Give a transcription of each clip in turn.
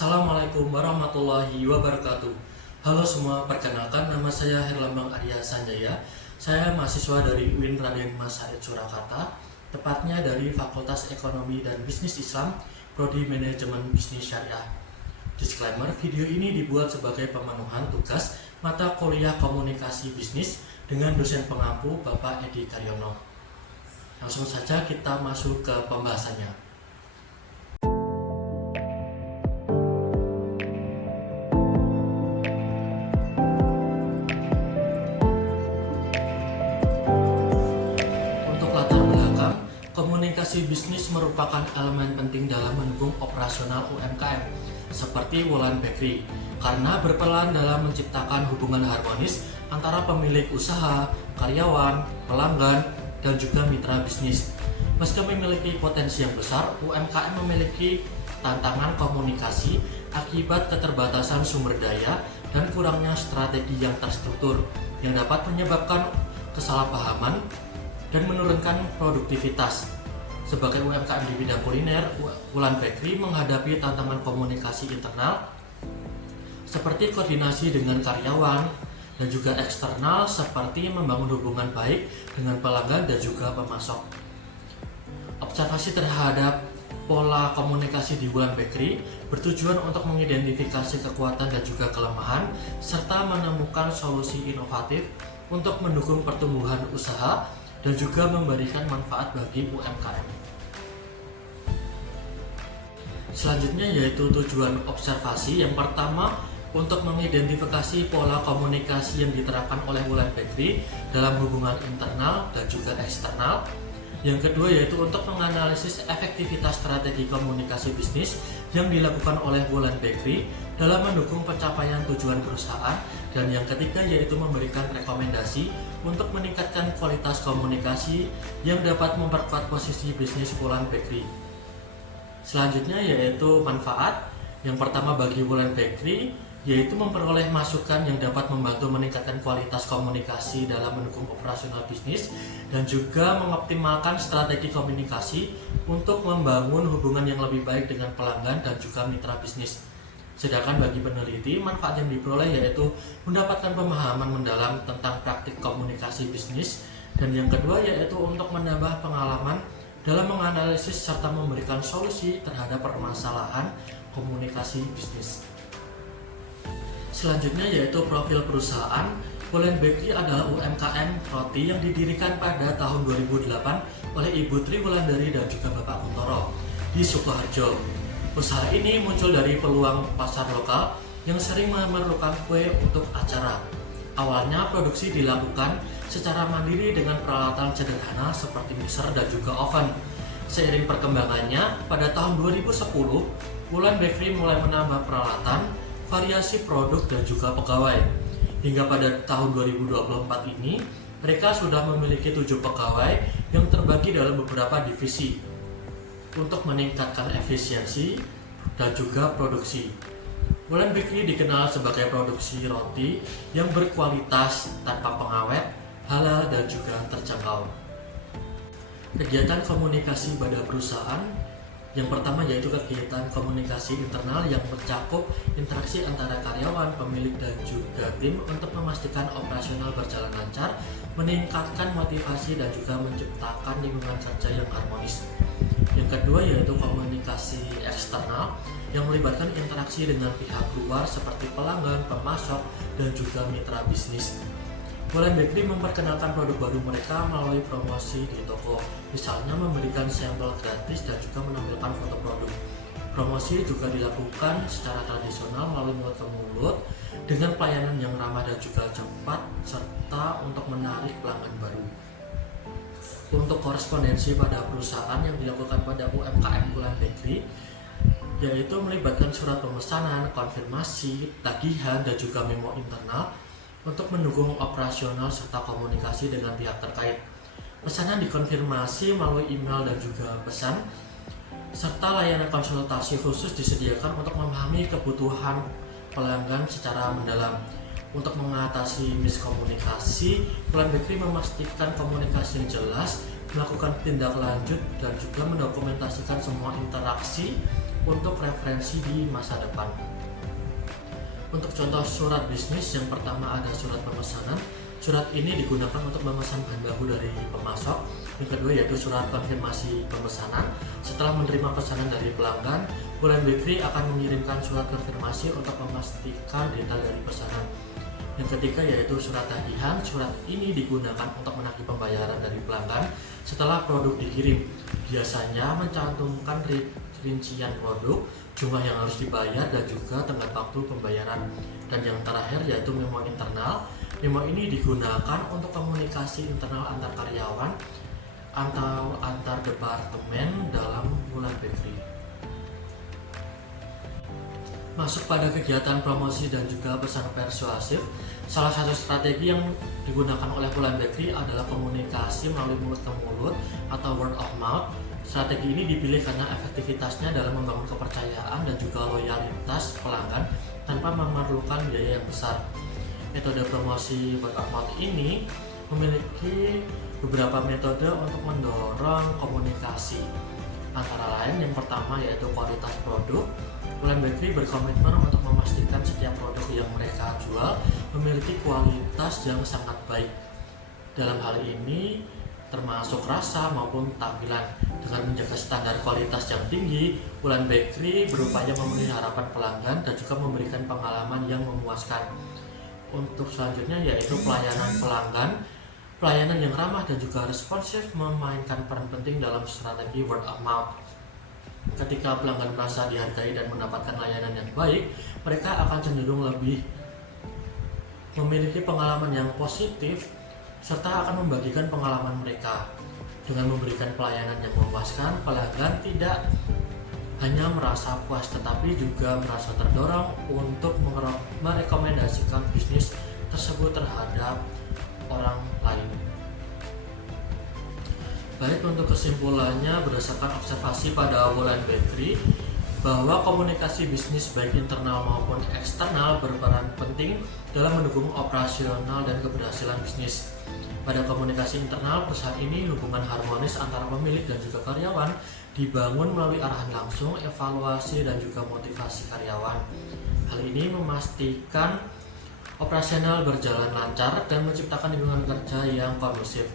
Assalamualaikum warahmatullahi wabarakatuh. Halo semua, perkenalkan nama saya Herlambang Arya Sanjaya. Saya mahasiswa dari UIN Raden Mas Said Surakarta, tepatnya dari Fakultas Ekonomi dan Bisnis Islam, Prodi Manajemen Bisnis Syariah. Disclaimer, video ini dibuat sebagai pemenuhan tugas mata kuliah Komunikasi Bisnis dengan dosen pengampu Bapak Edi Karyono. Langsung saja kita masuk ke pembahasannya. Komunikasi bisnis merupakan elemen penting dalam mendukung operasional UMKM seperti Wulan Bakery karena berperan dalam menciptakan hubungan harmonis antara pemilik usaha, karyawan, pelanggan, dan juga mitra bisnis. Meski memiliki potensi yang besar, UMKM memiliki tantangan komunikasi akibat keterbatasan sumber daya dan kurangnya strategi yang terstruktur yang dapat menyebabkan kesalahpahaman dan menurunkan produktivitas. Sebagai UMKM di bidang kuliner, Wulan Bakery menghadapi tantangan komunikasi internal seperti koordinasi dengan karyawan dan juga eksternal seperti membangun hubungan baik dengan pelanggan dan juga pemasok. Observasi terhadap pola komunikasi di Wulan Bakery bertujuan untuk mengidentifikasi kekuatan dan juga kelemahan serta menemukan solusi inovatif untuk mendukung pertumbuhan usaha dan juga memberikan manfaat bagi UMKM. Selanjutnya yaitu tujuan observasi. Yang pertama, untuk mengidentifikasi pola komunikasi yang diterapkan oleh Wulan Bakery dalam hubungan internal dan juga eksternal. Yang kedua yaitu untuk menganalisis efektivitas strategi komunikasi bisnis yang dilakukan oleh Wulan Bakery dalam mendukung pencapaian tujuan perusahaan. Dan yang ketiga yaitu memberikan rekomendasi untuk meningkatkan kualitas komunikasi yang dapat memperkuat posisi bisnis Wulan Bakery. Selanjutnya yaitu manfaat. Yang pertama bagi Wulan Bakery yaitu memperoleh masukan yang dapat membantu meningkatkan kualitas komunikasi dalam mendukung operasional bisnis dan juga mengoptimalkan strategi komunikasi untuk membangun hubungan yang lebih baik dengan pelanggan dan juga mitra bisnis. Sedangkan bagi peneliti, manfaat yang diperoleh yaitu mendapatkan pemahaman mendalam tentang praktik komunikasi bisnis, dan yang kedua yaitu untuk menambah pengalaman dalam menganalisis serta memberikan solusi terhadap permasalahan komunikasi bisnis. Selanjutnya yaitu profil perusahaan. Wulan Bakery adalah UMKM roti yang didirikan pada tahun 2008 oleh Ibu Tri Wulandari dan juga Bapak Kuntoro di Sukoharjo. Usaha ini muncul dari peluang pasar lokal yang sering memerlukan kue untuk acara. Awalnya produksi dilakukan secara mandiri dengan peralatan sederhana seperti mixer dan juga oven. Seiring perkembangannya, pada tahun 2010, Wulan Bakery mulai menambah peralatan, variasi produk dan juga pegawai. Hingga pada tahun 2024 ini, mereka sudah memiliki 7 pegawai yang terbagi dalam beberapa divisi untuk meningkatkan efisiensi dan juga produksi. Wulan Bakery dikenal sebagai produksi roti yang berkualitas tanpa pengawet, halal dan juga terjangkau. Kegiatan komunikasi pada perusahaan. Yang pertama yaitu kegiatan komunikasi internal yang mencakup interaksi antara karyawan, pemilik dan juga tim untuk memastikan operasional berjalan lancar, meningkatkan motivasi dan juga menciptakan lingkungan kerja yang harmonis. Yang kedua yaitu komunikasi eksternal yang melibatkan interaksi dengan pihak luar seperti pelanggan, pemasok, dan juga mitra bisnis. Wulan Bakery memperkenalkan produk baru mereka melalui promosi di toko, misalnya memberikan sampel gratis dan juga menampilkan foto produk. Promosi juga dilakukan secara tradisional melalui mulut ke mulut dengan pelayanan yang ramah dan juga cepat serta untuk menarik pelanggan baru. Untuk korespondensi pada perusahaan yang dilakukan pada UMKM Wulan Bakery yaitu melibatkan surat pemesanan, konfirmasi, tagihan, dan juga memo internal untuk mendukung operasional serta komunikasi dengan pihak terkait. Pesanan dikonfirmasi melalui email dan juga pesan, serta layanan konsultasi khusus disediakan untuk memahami kebutuhan pelanggan secara mendalam. Untuk mengatasi miskomunikasi, Wulan Bakery memastikan komunikasi yang jelas, melakukan tindak lanjut, dan juga mendokumentasikan semua interaksi untuk referensi di masa depan. Untuk contoh surat bisnis, yang pertama ada surat pemesanan. Surat ini digunakan untuk memesan bahan baku dari pemasok. Yang kedua yaitu surat konfirmasi pemesanan. Setelah menerima pesanan dari pelanggan, Wulan Bakery akan mengirimkan surat konfirmasi untuk memastikan detail dari pesanan. Yang ketiga yaitu surat tagihan. Surat ini digunakan untuk menagih pembayaran dari pelanggan setelah produk dikirim. Biasanya mencantumkan rincian produk, jumlah yang harus dibayar, dan juga tenggat waktu pembayaran. Dan yang terakhir yaitu memo internal. Memo ini digunakan untuk komunikasi internal antar karyawan atau antar departemen dalam Wulan Bakery. Masuk pada kegiatan promosi dan juga pesan persuasif. Salah satu strategi yang digunakan oleh Wulan Bakery adalah komunikasi melalui mulut ke mulut atau word of mouth. Strategi ini dipilih karena efektivitasnya dalam membangun kepercayaan dan juga loyalitas pelanggan tanpa memerlukan biaya yang besar. Metode promosi word of mouth ini memiliki beberapa metode untuk mendorong komunikasi. Antara lain, yang pertama yaitu kualitas produk. Wulan Bakery berkomitmen untuk memastikan setiap produk yang mereka jual memiliki kualitas yang sangat baik. Dalam hal ini termasuk rasa maupun tampilan. Dengan menjaga standar kualitas yang tinggi, Wulan Bakery berupaya memenuhi harapan pelanggan dan juga memberikan pengalaman yang memuaskan. Untuk selanjutnya yaitu pelayanan pelanggan. Pelayanan yang ramah dan juga responsif memainkan peran penting dalam strategi word of mouth. Ketika pelanggan merasa dihargai dan mendapatkan layanan yang baik, mereka akan cenderung lebih memiliki pengalaman yang positif serta akan membagikan pengalaman mereka. Dengan memberikan pelayanan yang memuaskan, pelanggan tidak hanya merasa puas tetapi juga merasa terdorong untuk merekomendasikan bisnis tersebut terhadap orang lain. Baik, untuk kesimpulannya, berdasarkan observasi pada Wulan Bakery bahwa komunikasi bisnis baik internal maupun eksternal berperan penting dalam mendukung operasional dan keberhasilan bisnis. Pada komunikasi internal perusahaan ini, hubungan harmonis antara pemilik dan juga karyawan dibangun melalui arahan langsung, evaluasi, dan juga motivasi karyawan. Hal ini memastikan operasional berjalan lancar dan menciptakan lingkungan kerja yang kondusif.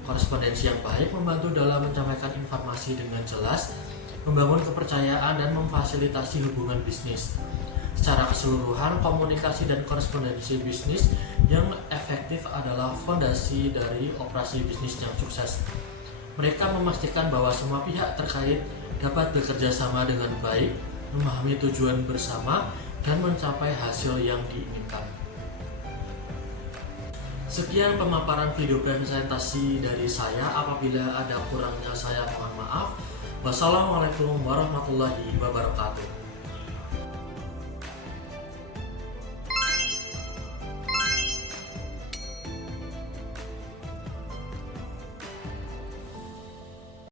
Korespondensi yang baik membantu dalam menyampaikan informasi dengan jelas, membangun kepercayaan, dan memfasilitasi hubungan bisnis. Secara keseluruhan, komunikasi dan korespondensi bisnis yang efektif adalah fondasi dari operasi bisnis yang sukses. Mereka memastikan bahwa semua pihak terkait dapat bekerja sama dengan baik, memahami tujuan bersama, dan mencapai hasil yang diinginkan. Sekian pemaparan video presentasi dari saya. Apabila ada kurangnya saya mohon maaf. Wassalamualaikum warahmatullahi wabarakatuh.